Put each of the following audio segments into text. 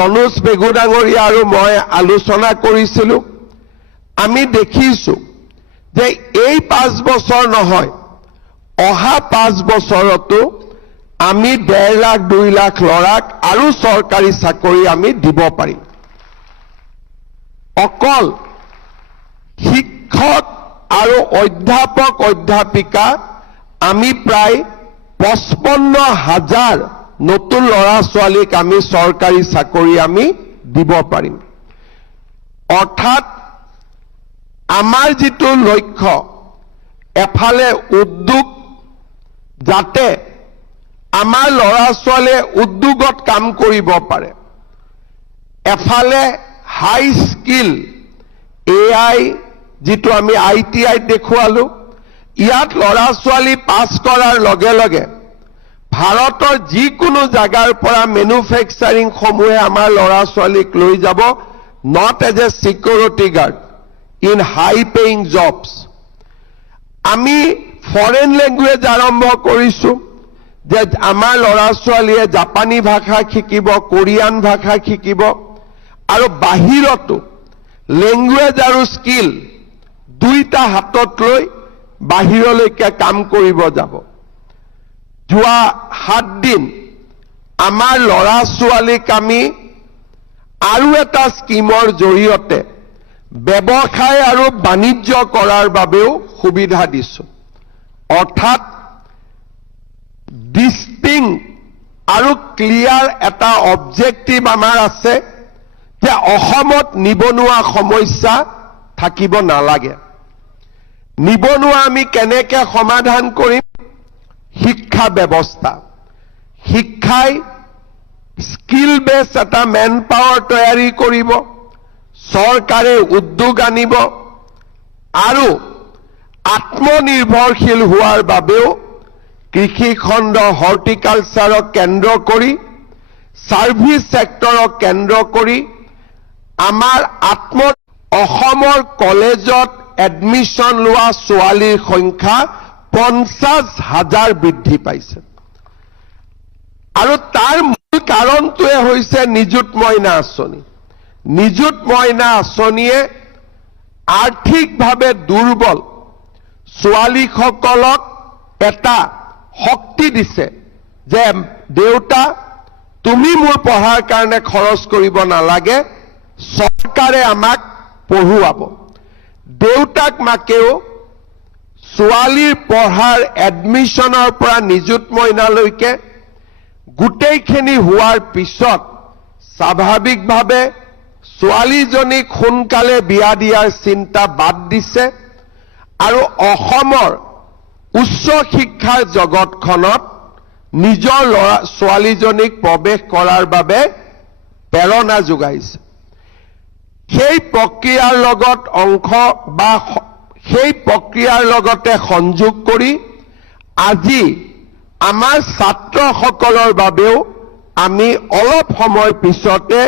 ৰণোজ পেগু ডাঙৰীয়া আৰু মই আলোচনা কৰিছিলোঁ। আমি দেখিছোঁ যে এই 5 বছৰ নহয়, অহা 5 বছৰতো আমি 1.5 লাখ 2 লাখ ল'ৰাক আৰু চৰকাৰী চাকৰি আমি দিব পাৰিম। অকল শিক্ষক আৰু অধ্যাপক অধ্যাপিকা আমি প্ৰায় 55,000 নতুন ল'ৰা ছোৱালীক আমি চৰকাৰী চাকৰি আমি দিব পাৰিম। অৰ্থাৎ আমাৰ যিটো লক্ষ্য, এফালে উদ্যোগ, যাতে আমাৰ ল'ৰা ছোৱালীয়ে উদ্যোগত কাম কৰিব পাৰে, এফালে হাই স্কিল AI যিটো আমি ITI দেখুৱালো, ইয়াত ল'ৰা ছোৱালী পাছ কৰাৰ লগে লগে ভাৰতৰ যিকোনো জাগাৰ পৰা মেনুফেকচাৰিং সমূহে আমাৰ ল'ৰা ছোৱালীক লৈ যাব, not as a security guard in high paying jobs. আমি ফৰেন লেংগুৱেজ আৰম্ভ কৰিছোঁ, যে আমাৰ ল'ৰা ছোৱালীয়ে জাপানী ভাষা শিকিব, কোৰিয়ান ভাষা শিকিব, আৰু বাহিৰতো লেংগুৱেজ আৰু স্কিল দুইটা হাতত লৈ বাহিৰলৈকে কাম কৰিব যাব। যোৱা 7 দিন আমাৰ ল'ৰা ছোৱালীক আমি আৰু এটা স্কিমৰ জৰিয়তে ব্যৱসায় আৰু বাণিজ্য কৰাৰ বাবেও সুবিধা দিছোঁ। অৰ্থাৎ ডিষ্টিংক্ট আৰু ক্লিয়াৰ এটা অবজেক্টিভ আমাৰ আছে যে অসমত নিবনুৱা সমস্যা থাকিব নালাগে। নিবনুৱা আমি কেনেকৈ সমাধান কৰিম? শিক্ষা ব্যৱস্থা, শিক্ষাই স্কিল বেছ এটা মেন পাৱাৰ তৈয়াৰী কৰিব, চৰকাৰে উদ্যোগ আনিব, আৰু আত্মনিৰ্ভৰশীল হোৱাৰ বাবেও কৃষি খণ্ড, হৰ্টিকালচাৰক কেন্দ্ৰ কৰি, ছাৰ্ভিচ ছেক্টৰক কেন্দ্ৰ কৰি আমাৰ অসমৰ কলেজত এডমিশ্যন লোৱা ছোৱালীৰ সংখ্যা 50,000 বৃদ্ধি পাইছে। আৰু তাৰ মূল কাৰণটোৱে হৈছে নিযুত মইনা আঁচনি। নিযুত মইনা আঁচনিয়ে আৰ্থিকভাৱে দুৰ্বল ছোৱালীসকলক এটা শক্তি দিছে যে দেউতা, তুমি মোৰ পঢ়াৰ কাৰণে খৰচ কৰিব নালাগে, চৰকাৰে আমাক পঢ়ুৱাব। দেউতাক মাকেও ছোৱালীৰ পঢ়াৰ এডমিশ্যনৰ পৰা নিযুত মইনালৈকে গোটেইখিনি হোৱাৰ পিছত স্বাভাৱিকভাৱে ছোৱালীজনীক সোনকালে বিয়া দিয়াৰ চিন্তা বাদ দিছে, আৰু অসমৰ উচ্চ শিক্ষাৰ জগতখনত নিজৰ ছোৱালীজনীক প্ৰৱেশ কৰাৰ বাবে প্ৰেৰণা যোগাইছে। সেই প্ৰক্ৰিয়াৰ লগত সেই প্ৰক্ৰিয়াৰ লগতে সংযোগ কৰি আজি আমাৰ ছাত্ৰসকলৰ বাবেও আমি অলপ সময় পিছতে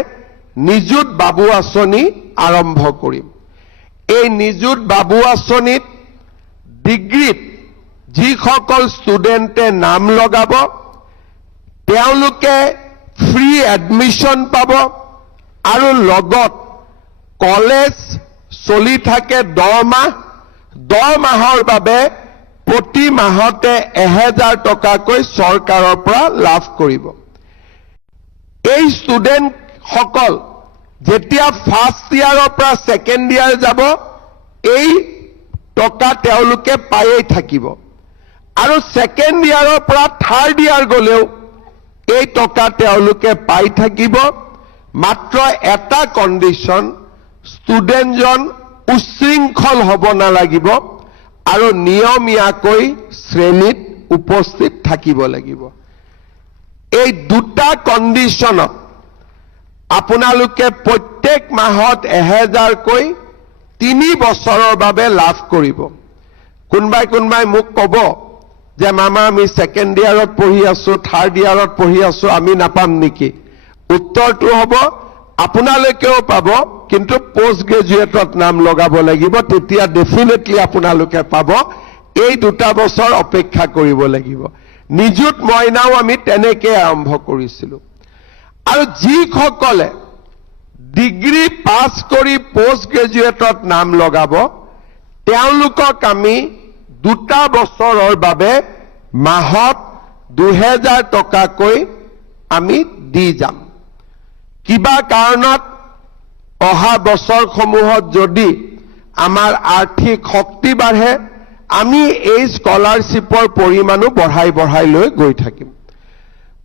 নিযুত বাবু আঁচনি আৰম্ভ কৰিম। এই নিযুত বাবু আঁচনিত ডিগ্ৰীত যিসকল ষ্টুডেণ্টে নাম লগাব, তেওঁলোকে ফ্ৰী এডমিশ্যন পাব, আৰু লগত কলেজ চলি থাকে 10 মাহ, 10 মাহৰ বাবে প্ৰতি মাহতে 1000 টকাকৈ চৰকাৰৰ পৰা লাভ কৰিব। এই ষ্টুডেণ্টসকল যেতিয়া ফাৰ্ষ্ট ইয়াৰৰ পৰা ছেকেণ্ড ইয়াৰ যাব, এই টকা তেওঁলোকে পায়েই থাকিব, আৰু ছেকেণ্ড ইয়াৰৰ পৰা থাৰ্ড ইয়াৰ গ'লেও এই টকা তেওঁলোকে পাই থাকিব। মাত্ৰ এটা কণ্ডিশ্যন, ষ্টুডেণ্টজন উচ্ছৃংখল হ'ব নালাগিব আৰু নিয়মীয়াকৈ শ্ৰেণীত উপস্থিত থাকিব লাগিব। এই দুটা কণ্ডিশ্যনত আপোনালোকে প্ৰত্যেক মাহত 1000কৈ 3 বছৰৰ বাবে লাভ কৰিব। কোনোবাই মোক ক'ব যে মামা আমি ছেকেণ্ড ইয়াৰত পঢ়ি আছোঁ, থাৰ্ড ইয়াৰত পঢ়ি আছোঁ, আমি নাপাম নেকি? উত্তৰটো হ'ব আপোনালোকেও পাব, কিন্তু পোষ্ট গ্ৰেজুৱেটত নাম লগাব লাগিব, তেতিয়া ডেফিনেটলি আপোনালোকে পাব। এই 2 বছৰ অপেক্ষা কৰিব লাগিব। নিযুত মইনাও আমি তেনেকৈ আৰম্ভ কৰিছিলোঁ। আৰু যিসকলে ডিগ্ৰী পাছ কৰি পোষ্ট গ্ৰেজুৱেটত নাম লগাব তেওঁলোকক আমি 2 বছৰৰ বাবে মাহত 2000 টকাকৈ আমি দি যাম। কিবা কাৰণত অহা বছৰসমূহত যদি আমাৰ আৰ্থিক শক্তি বাঢ়ে আমি এই স্কলাৰশ্বিপৰ পৰিমাণো বঢ়াই লৈ গৈ থাকিম।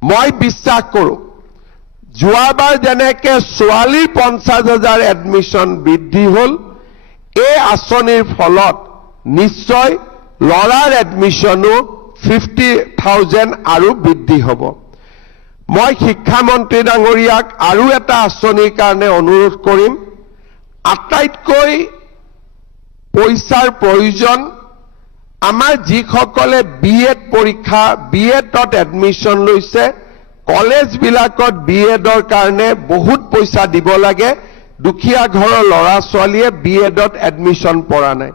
মই বিশ্বাস কৰোঁ যোৱাবাৰ যেনেকে ছোৱালীৰ 50,000 এডমিশ্যন বৃদ্ধি হ'ল এই আঁচনিৰ ফলত নিশ্চয় ল'ৰাৰ এডমিশ্যনো 50,000 আৰু বৃদ্ধি হ'ব। মই শিক্ষামন্ত্ৰী ডাঙৰীয়াক আৰু এটা আঁচনিৰ কাৰণে অনুৰোধ কৰিম আটাইতকৈ পইচাৰ প্ৰয়োজন আমাৰ যিসকলে বিএড পৰীক্ষা বিএডত এডমিশ্যন লৈছে কলেজবিলাকত বিএডৰ কাৰণে বহুত পইচা দিব লাগে দুখীয়া ঘৰৰ ল'ৰা ছোৱালীয়ে বিএডত এডমিশ্যন পৰা নাই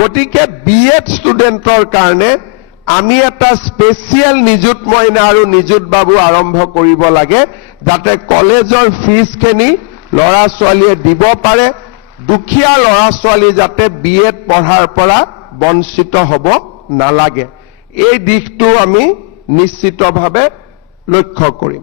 গতিকে বিএড ষ্টুডেণ্টৰ কাৰণে আমি এটা স্পেচিয়েল নিযুত মইনা আৰু নিযুত বাবু আৰম্ভ কৰিব লাগে যাতে কলেজৰ ফিজখিনি ল'ৰা ছোৱালীয়ে দিব পাৰে দুখীয়া ল'ৰা ছোৱালী যাতে বিএড পঢ়াৰ পৰা বঞ্চিত হ'ব নালাগে এই দিশটো আমি নিশ্চিতভাৱে লক্ষ্য কৰিম।